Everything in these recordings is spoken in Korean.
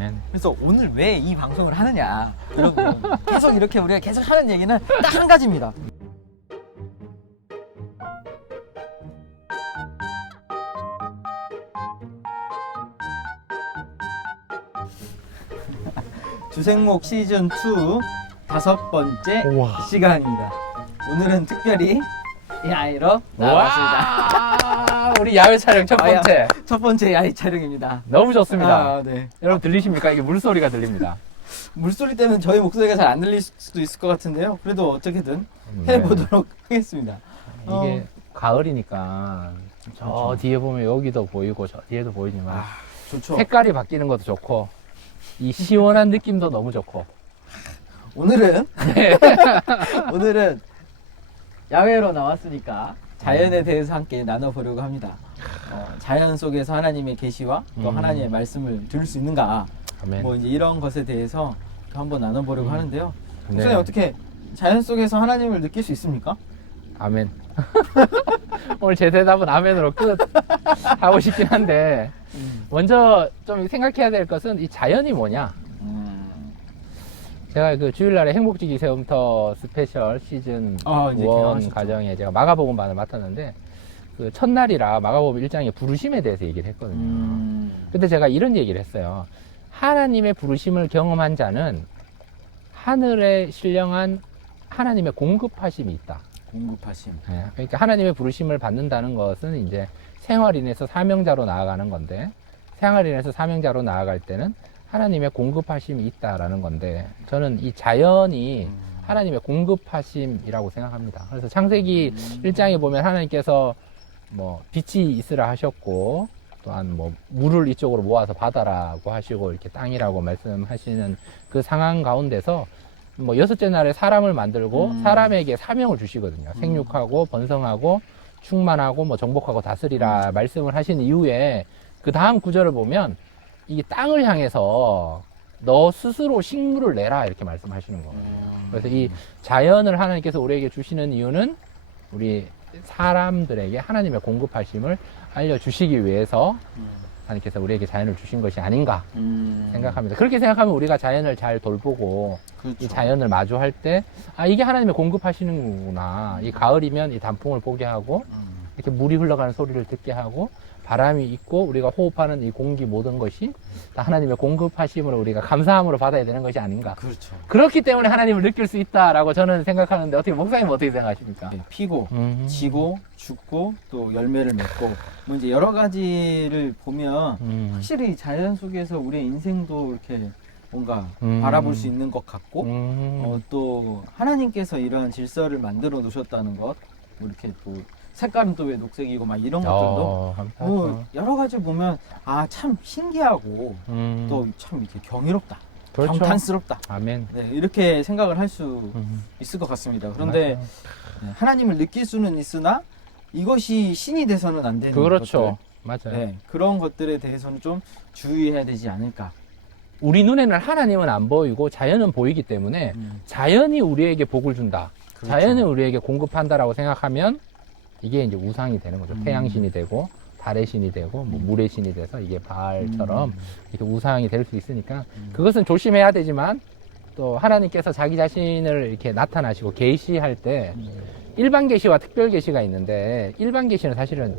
아멘. 그래서 오늘 왜 이 방송을 하느냐, 그런 거. 계속 이렇게 우리가 계속 하는 얘기는 딱 한 가지입니다. 주생목 시즌 2 5번째 우와. 시간입니다. 오늘은 특별히 야외로 나왔습니다. 와, 우리 야외 촬영 첫 번째. 첫 번째 야외 촬영입니다. 너무 좋습니다. 아, 네. 여러분 들리십니까? 이게 물소리가 들립니다. 물소리 때문에 저희 목소리가 잘 안 들릴 수도 있을 것 같은데요. 그래도 어떻게든 해보도록 하겠습니다. 이게 가을이니까 저 그렇죠. 뒤에 보면 여기도 보이고 저 뒤에도 보이지만 아, 좋죠. 색깔이 바뀌는 것도 좋고 이 시원한 느낌도 너무 좋고. 오늘은 오늘은 야외로 나왔으니까 자연에 대해서 함께 나눠보려고 합니다. 자연 속에서 하나님의 계시와 또 하나님의 말씀을 들을 수 있는가, 아멘. 뭐 이제 이런 것에 대해서 한번 나눠보려고 하는데요. 네. 목사님, 어떻게 자연 속에서 하나님을 느낄 수 있습니까? 아멘. 오늘 제 대답은 아멘으로 끝 하고 싶긴 한데 먼저 좀 생각해야 될 것은 이 자연이 뭐냐. 제가 그 주일날에 행복지기 세움터 스페셜 시즌 이제 1 개강하셨죠. 과정에 제가 마가복음반을 맡았는데 그 첫날이라 마가복음 1장의 부르심에 대해서 얘기를 했거든요. 근데 제가 이런 얘기를 했어요. 하나님의 부르심을 경험한 자는 하늘에 신령한 하나님의 공급하심이 있다. 공급하심. 네, 그러니까 하나님의 부르심을 받는다는 것은 이제 생활인에서 사명자로 나아가는 건데, 생활인에서 사명자로 나아갈 때는 하나님의 공급하심이 있다라는 건데, 저는 이 자연이 하나님의 공급하심이라고 생각합니다. 그래서 창세기 1장에 보면 하나님께서 뭐 빛이 있으라 하셨고, 또한 뭐 물을 이쪽으로 모아서 바다라고 하시고 이렇게 땅이라고 말씀하시는 그 상황 가운데서 뭐 여섯째 날에 사람을 만들고 사람에게 사명을 주시거든요. 생육하고 번성하고 충만하고 뭐 정복하고 다스리라 말씀을 하신 이후에 그 다음 구절을 보면 이 땅을 향해서 너 스스로 식물을 내라 이렇게 말씀하시는 거예요. 그래서 이 자연을 하나님께서 우리에게 주시는 이유는 우리 사람들에게 하나님의 공급하심을 알려주시기 위해서 하나님께서 우리에게 자연을 주신 것이 아닌가 생각합니다. 그렇게 생각하면 우리가 자연을 잘 돌보고 그렇죠. 이 자연을 마주할 때 이게 하나님의 공급하시는 거구나. 이 가을이면 이 단풍을 보게 하고 이렇게 물이 흘러가는 소리를 듣게 하고 바람이 있고 우리가 호흡하는 이 공기 모든 것이 다 하나님의 공급하심으로 우리가 감사함으로 받아야 되는 것이 아닌가. 그렇죠. 그렇기 때문에 하나님을 느낄 수 있다라고 저는 생각하는데 어떻게 목사님은 어떻게 생각하십니까? 피고 지고 죽고 또 열매를 맺고 뭐 이제 여러 가지를 보면 확실히 자연 속에서 우리의 인생도 이렇게 뭔가 바라볼 수 있는 것 같고 또 하나님께서 이러한 질서를 만들어 놓으셨다는 것, 뭐 이렇게 또 색깔은 또 왜 녹색이고 막 이런 것들도 뭐 여러 가지 보면 참 신기하고 또 참 이렇게 경이롭다, 그렇죠. 경탄스럽다. 아멘. 네, 이렇게 생각을 할 수 있을 것 같습니다. 그런데 맞아요. 하나님을 느낄 수는 있으나 이것이 신이 돼서는 안 되는 그렇죠. 것들, 맞아요. 네, 그런 것들에 대해서는 좀 주의해야 되지 않을까. 우리 눈에는 하나님은 안 보이고 자연은 보이기 때문에 자연이 우리에게 복을 준다. 그렇죠. 자연이 우리에게 공급한다라고 생각하면 이게 이제 우상이 되는 거죠. 태양신이 되고 달의 신이 되고 뭐 물의 신이 돼서 이게 바알처럼 이렇게 우상이 될 수 있으니까 그것은 조심해야 되지만 또 하나님께서 자기 자신을 이렇게 나타나시고 계시할 때 일반 계시와 특별 계시가 있는데 일반 계시는 사실은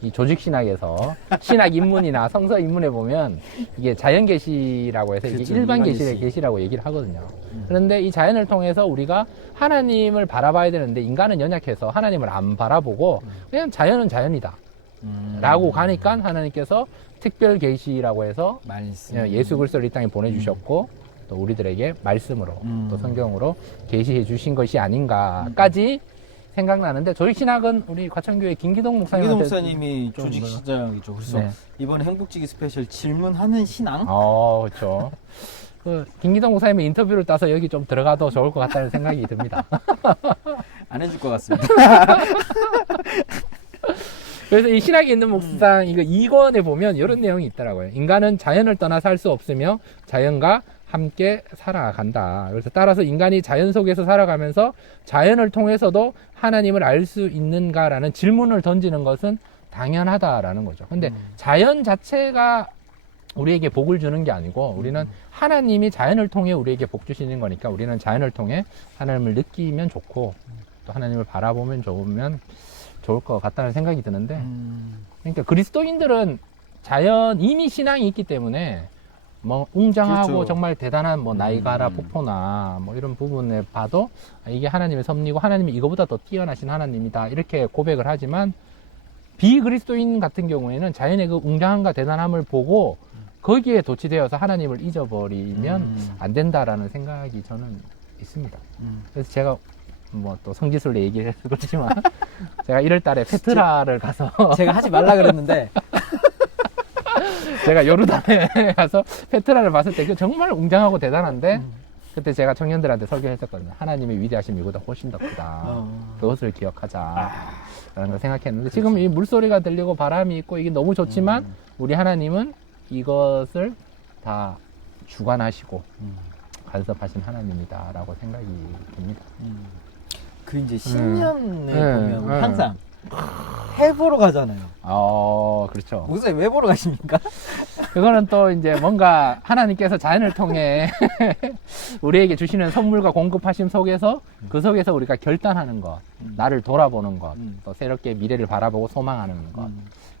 이 조직 신학에서 신학 입문이나 성서 입문에 보면 이게 자연 계시라고 해서 이게 그렇죠. 일반 일반 계시의 계시. 계시라고 얘기를 하거든요. 그런데 이 자연을 통해서 우리가 하나님을 바라봐야 되는데 인간은 연약해서 하나님을 안 바라보고 그냥 자연은 자연이다 라고 가니까 하나님께서 특별 계시라고 해서 말씀. 예수 그리스도를 이 땅에 보내주셨고 또 우리들에게 말씀으로 또 성경으로 계시해 주신 것이 아닌가까지 생각나는데 조직신학은 우리 과천교회 김기동 김기동 목사님한테 목사님이 좀 조직 뭐라- 시장이죠. 그래서 네. 이번에 행복지기 스페셜 질문하는 신앙 그렇죠. 그 김기동 목사님의 인터뷰를 따서 여기 좀 들어가도 좋을 것 같다는 생각이 듭니다. 안 해줄 것 같습니다. 그래서 이 신학에 있는 묵상 이거 2권에 보면 이런 내용이 있더라고요. 인간은 자연을 떠나 살 수 없으며 자연과 함께 살아간다. 그래서 따라서 인간이 자연 속에서 살아가면서 자연을 통해서도 하나님을 알 수 있는가라는 질문을 던지는 것은 당연하다라는 거죠. 근데 자연 자체가 우리에게 복을 주는 게 아니고 우리는 하나님이 자연을 통해 우리에게 복 주시는 거니까 우리는 자연을 통해 하나님을 느끼면 좋고 또 하나님을 바라보면 좋을 것 같다는 생각이 드는데 그러니까 그리스도인들은 이미 신앙이 있기 때문에 뭐 웅장하고 그렇죠. 정말 대단한 뭐 나이가라 폭포나 뭐 이런 부분에 봐도 이게 하나님의 섭리고 하나님이 이거보다 더 뛰어나신 하나님이다 이렇게 고백을 하지만 비그리스도인 같은 경우에는 자연의 그 웅장함과 대단함을 보고 거기에 도취되어서 하나님을 잊어버리면 안 된다라는 생각이 저는 있습니다. 그래서 제가 뭐 또 성지순례 얘기를 해서 그렇지만 제가 1월 달에 페트라를 가서 제가 하지 말라 그랬는데 제가 요르단에 가서 페트라를 봤을 때 그 정말 웅장하고 대단한데 그때 제가 청년들한테 설교했었거든요. 하나님의 위대하심 이보다 훨씬 더 크다. 그것을 기억하자. 라는 걸 생각했는데 지금 이 물소리가 들리고 바람이 있고 이게 너무 좋지만 우리 하나님은 이것을 다 주관하시고 간섭하신 하나님이다 라고 생각이 듭니다. 그 이제 신년에 네, 보면 네. 항상 해 보러 가잖아요. 그렇죠. 목사님 왜 보러 가십니까? 그거는 또 이제 뭔가 하나님께서 자연을 통해 우리에게 주시는 선물과 공급하심 속에서 그 속에서 우리가 결단하는 것, 나를 돌아보는 것, 또 새롭게 미래를 바라보고 소망하는 것.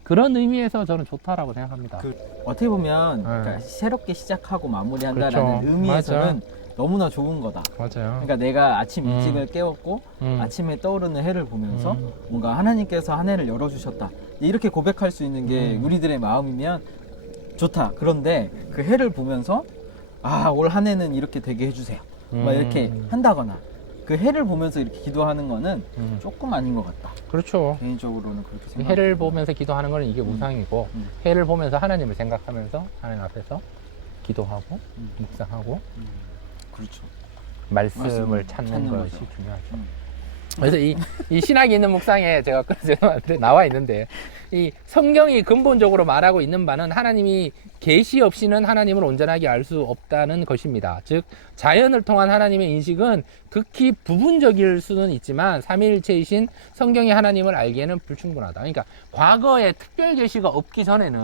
그런 의미에서 저는 좋다라고 생각합니다. 어떻게 보면 그러니까 새롭게 시작하고 마무리한다라는 그렇죠. 의미에서는 너무나 좋은 거다. 맞아요. 그러니까 내가 아침 일찍을 깨웠고 아침에 떠오르는 해를 보면서 뭔가 하나님께서 한 해를 열어주셨다. 이렇게 고백할 수 있는 게 우리들의 마음이면 좋다. 그런데 그 해를 보면서 올 한 해는 이렇게 되게 해주세요. 막 이렇게 한다거나 그 해를 보면서 이렇게 기도하는 거는 조금 아닌 것 같다. 그렇죠. 개인적으로는 그렇게 생각합니다. 해를 보면서 기도하는 거는 이게 우상이고 해를 보면서 하나님을 생각하면서 하나님 앞에서 기도하고 묵상하고 그렇죠. 말씀을 찾는 것이 거죠. 중요하죠. 그래서 이 신학이 있는 묵상에 제가 죄송한데 나와 있는데 이 성경이 근본적으로 말하고 있는 바는 하나님이 계시 없이는 하나님을 온전하게 알 수 없다는 것입니다. 즉 자연을 통한 하나님의 인식은 극히 부분적일 수는 있지만 삼위일체이신 성경의 하나님을 알기에는 불충분하다. 그러니까 과거에 특별 계시가 없기 전에는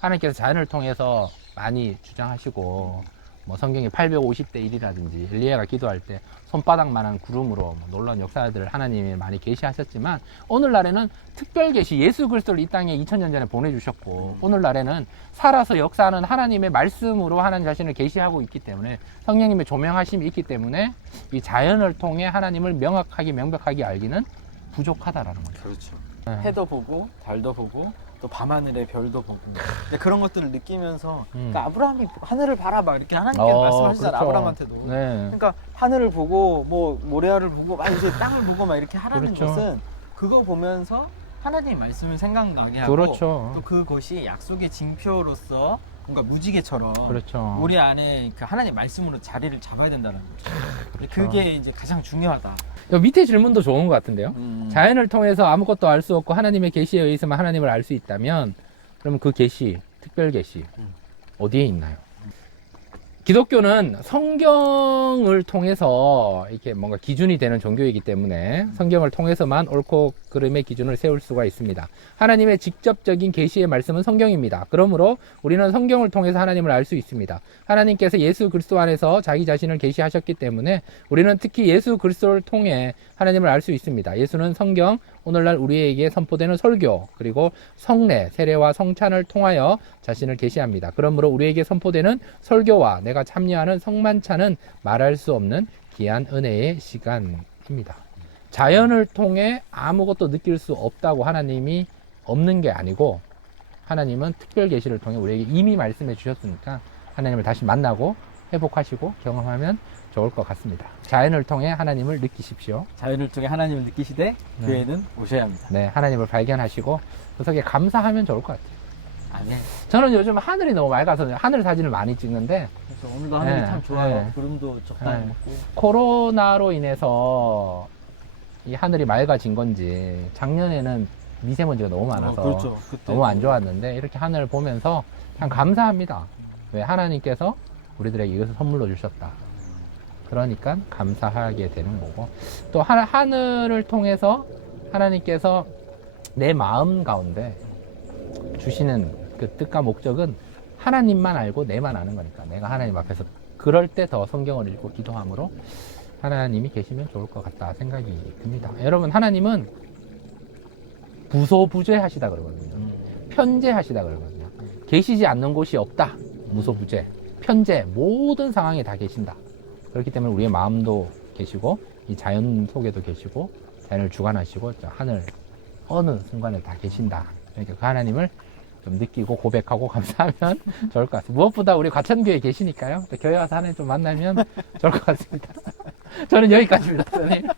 하나님께서 자연을 통해서 많이 주장하시고 뭐 성경이 850대 1이라든지 엘리야가 기도할 때 손바닥만한 구름으로 뭐 놀라운 역사들을 하나님이 많이 계시하셨지만 오늘날에는 특별 계시 예수 그리스도를 이 땅에 2000년 전에 보내주셨고 오늘날에는 살아서 역사하는 하나님의 말씀으로 하나님 자신을 계시하고 있기 때문에 성령님의 조명하심이 있기 때문에 이 자연을 통해 하나님을 명확하게 명백하게 알기는 부족하다라는 거죠. 그렇죠. 네. 해도 보고 달도 보고 또 밤하늘의 별도 보고 근데 그런 것들을 느끼면서 그러니까 아브라함이 하늘을 바라봐 이렇게 하나님께서 말씀하시잖아요. 그렇죠. 아브라함한테도. 네. 그러니까 하늘을 보고 뭐 모래알을 보고 막 이제 땅을 보고 막 이렇게 하라는 그렇죠. 것은 그거 보면서 하나님의 말씀을 생각나게 하고 그렇죠. 또 그것이 약속의 징표로서 뭔가 무지개처럼 그렇죠. 우리 안에 그 하나님 말씀으로 자리를 잡아야 된다는 거죠. 그렇죠. 그게 이제 가장 중요하다. 요 밑에 질문도 좋은 것 같은데요. 음. 자연을 통해서 아무것도 알 수 없고 하나님의 계시에 의해서만 하나님을 알 수 있다면 그럼 그 계시, 특별 계시 어디에 있나요? 기독교는 성경을 통해서 이렇게 뭔가 기준이 되는 종교이기 때문에 성경을 통해서만 옳고 그름의 기준을 세울 수가 있습니다. 하나님의 직접적인 계시의 말씀은 성경입니다. 그러므로 우리는 성경을 통해서 하나님을 알 수 있습니다. 하나님께서 예수 그리스도 안에서 자기 자신을 계시하셨기 때문에 우리는 특히 예수 그리스도를 통해 하나님을 알 수 있습니다. 예수는 성경, 오늘날 우리에게 선포되는 설교, 그리고 성례, 세례와 성찬을 통하여 자신을 계시합니다. 그러므로 우리에게 선포되는 설교와 내가 참여하는 성만찬은 말할 수 없는 귀한 은혜의 시간입니다. 자연을 통해 아무것도 느낄 수 없다고 하나님이 없는 게 아니고 하나님은 특별 계시를 통해 우리에게 이미 말씀해 주셨으니까 하나님을 다시 만나고 회복하시고 경험하면 좋을 것 같습니다. 자연을 통해 하나님을 느끼십시오. 자연을 통해 하나님을 느끼시되 네. 교회는 오셔야 합니다. 네, 하나님을 발견하시고 그 속에 감사하면 좋을 것 같아요. 아멘. 저는 요즘 하늘이 너무 맑아서 하늘 사진을 많이 찍는데 그래서 오늘도 하늘이 네, 참 좋아요. 네. 구름도 적당히 네. 먹고. 코로나로 인해서 이 하늘이 맑아진 건지 작년에는 미세먼지가 너무 많아서 그렇죠. 그때 너무 안 좋았는데 이렇게 하늘을 보면서 참 감사합니다. 왜 하나님께서 우리들에게 이것을 선물로 주셨다. 그러니까 감사하게 되는 거고 또 하늘을 통해서 하나님께서 내 마음 가운데 주시는 그 뜻과 목적은 하나님만 알고 내만 아는 거니까. 내가 하나님 앞에서 그럴 때 더 성경을 읽고 기도함으로 하나님이 계시면 좋을 것 같다 생각이 듭니다. 여러분, 하나님은 부소부재하시다 그러거든요. 편재하시다 그러거든요. 계시지 않는 곳이 없다. 무소부재, 편재, 모든 상황에 다 계신다. 그렇기 때문에 우리의 마음도 계시고 이 자연 속에도 계시고 자연을 주관하시고 하늘 어느 순간에 다 계신다. 그러니까 그 하나님을 좀 느끼고 고백하고 감사하면 좋을 것 같습니다. 무엇보다 우리 과천교회에 계시니까요. 또 교회 와서 하나님 좀 만나면 좋을 것 같습니다. 저는 여기까지입니다. 선생님.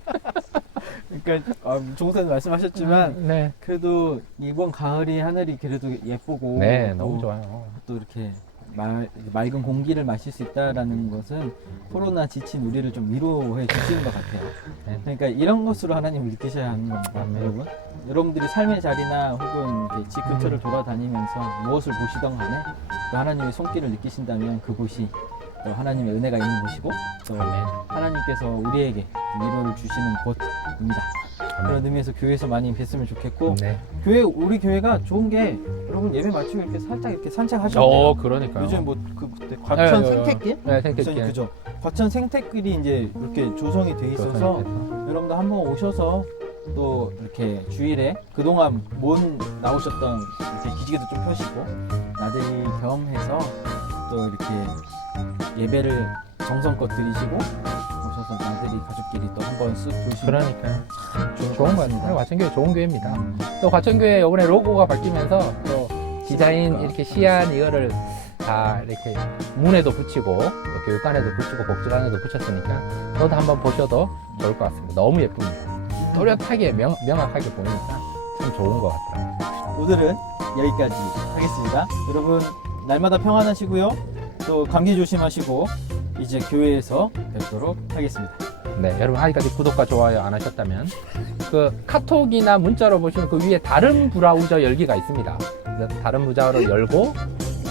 그러니까 종사님 말씀하셨지만 네. 그래도 이번 가을이 하늘이 그래도 예쁘고 네, 또, 너무 좋아요. 또 이렇게 맑은 공기를 마실 수 있다라는 것은 코로나 지친 우리를 좀 위로해 주시는 것 같아요. 네. 그러니까 이런 것으로 하나님을 느끼셔야 하는 겁니다, 네. 여러분. 여러분들이 삶의 자리나 혹은 이렇게 집 근처를 돌아다니면서 무엇을 보시던 간에 또 하나님의 손길을 느끼신다면 그곳이 또 하나님의 은혜가 있는 곳이고 또 아멘. 하나님께서 우리에게 위로를 주시는 곳입니다. 그런 의미에서 교회에서 많이 뵀으면 좋겠고 네. 우리 교회가 좋은 게 여러분 예배 마치고 이렇게 살짝 이렇게 산책하셔도 돼요. 그러니까요. 요즘 뭐 그때 과천 네, 생태길? 네, 생태길. 그죠. 과천 생태길이 이제 이렇게 조성이 돼 있어서 여러분들 한번 오셔서 또 이렇게 주일에 그동안 못 나오셨던 이렇게 기지개도 좀 펴시고 나들이 겸해서 또 이렇게 예배를 정성껏 드리시고 오셔서 나들이 가족끼리 또 한번 쓱 보시면 그러니까요. 좋은 것 같아요. 과천교회 좋은 교회입니다. 또 과천교회 이번에 로고가 바뀌면서 또 디자인 이렇게 시안 이거를 다 이렇게 문에도 붙이고 또 교육관에도 붙이고 복지관에도 붙였으니까 저도 한번 보셔도 좋을 것 같습니다. 너무 예쁩니다. 또렷하게 명확하게 보이니까 참 좋은 것 같더라고요. 오늘은 여기까지 하겠습니다. 여러분 날마다 평안하시고요. 또 감기 조심하시고 이제 교회에서 뵙도록 하겠습니다. 네, 여러분 아직까지 구독과 좋아요 안 하셨다면 그 카톡이나 문자로 보시면 그 위에 다른 브라우저 열기가 있습니다. 그래서 다른 브라우저로 열고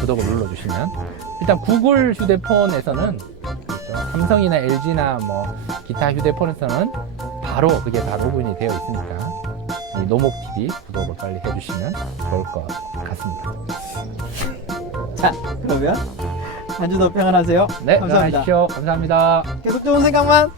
구독을 눌러주시면 일단 구글 휴대폰에서는 그렇죠. 삼성이나 LG나 뭐 기타 휴대폰에서는 바로 그게 다 로그인이 되어 있으니까 이 노목TV 구독을 빨리 해주시면 좋을 것 같습니다. 자, 그러면 한 주 더 평안하세요. 네, 감사합니다. 들어가십시오. 감사합니다. 계속 좋은 생각만.